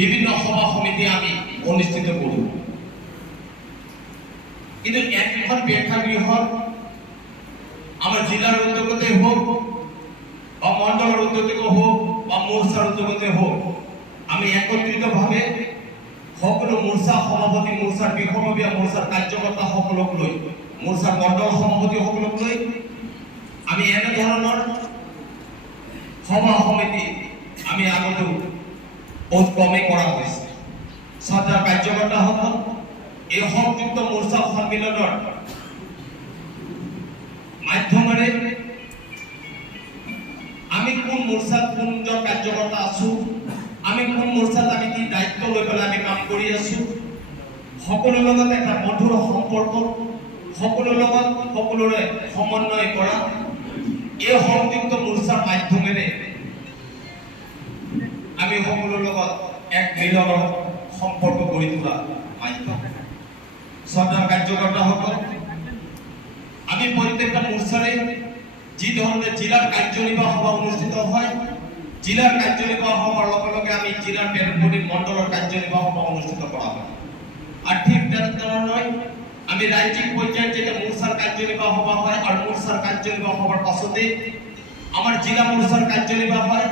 বিভিন্ন সভা সমিতি আমি অনুষ্ঠিত কৰোঁ। কিন্তু এখন প্ৰেক্ষাগৃহত আমাৰ জিলাৰ উদ্যোগতে হোক বা মণ্ডলৰ উদ্যোগতে হোক বা মোৰ্চাৰ উদ্যোগতে হোক আমি একত্ৰিতভাৱে সকলো মোৰ্চা সভাপতি, মোৰ্চাৰ বিষয়ববীয়া, মোৰ্চাৰ কাৰ্যকৰ্তাসকলক লৈ, মোৰ্চাৰ মণ্ডল সভাপতিসকলক লৈ আমি এনেধৰণৰ সভা সমিতি আমি আগতেও বহুত কমেই কৰা হৈছে। সজাৰ কাৰ্যকৰ্তাসকল এই সংযুক্ত মোৰ্চা সন্মিলনৰ মাধ্যমেৰে আমি কোন মোৰ্চাত কোনজন কাৰ্যকৰ্তা আছো, আমি কোন মোৰ্চাত আমি কি দায়িত্ব লৈ পেলাই আমি কাম কৰি আছো, সকলোৰ লগত এটা মধুৰ সম্পৰ্ক, সকলোৰ লগত সকলোৰে সমন্বয় কৰা এই সংযুক্ত মোৰ্চাৰ মাধ্যমেৰে আমি সকলোৰ লগত এক মিলনৰ সম্পৰ্ক গঢ়ি তোলা মাধ্যম। সদৰ কাৰ্যকৰ্তাসকল, আমি প্ৰত্যেকটা মোৰ্চাৰে যি ধৰণে জিলাৰ কাৰ্যনিৰ্বাহ সভা অনুষ্ঠিত হয়, জিলাৰ কাৰ্যনিৰ্বাহ সভাৰ লগে লগে আমি জিলাৰ পেৰপতি মণ্ডলৰ কাৰ্যনিৰ্বাহ সভা অনুষ্ঠিত কৰা হয়। আৰু ঠিক তেনেধৰণে আমি ৰাজ্যিক পৰ্যায়ত যেতিয়া মোৰ্চাৰ কাৰ্যনিৰ্বাহ সভা হয় আৰু মোৰ্চাৰ কাৰ্যনিৰ্বাহ সভাৰ পাছতে আমাৰ জিলা মোৰ্চাৰ কাৰ্যনিৰ্বাহ হয়।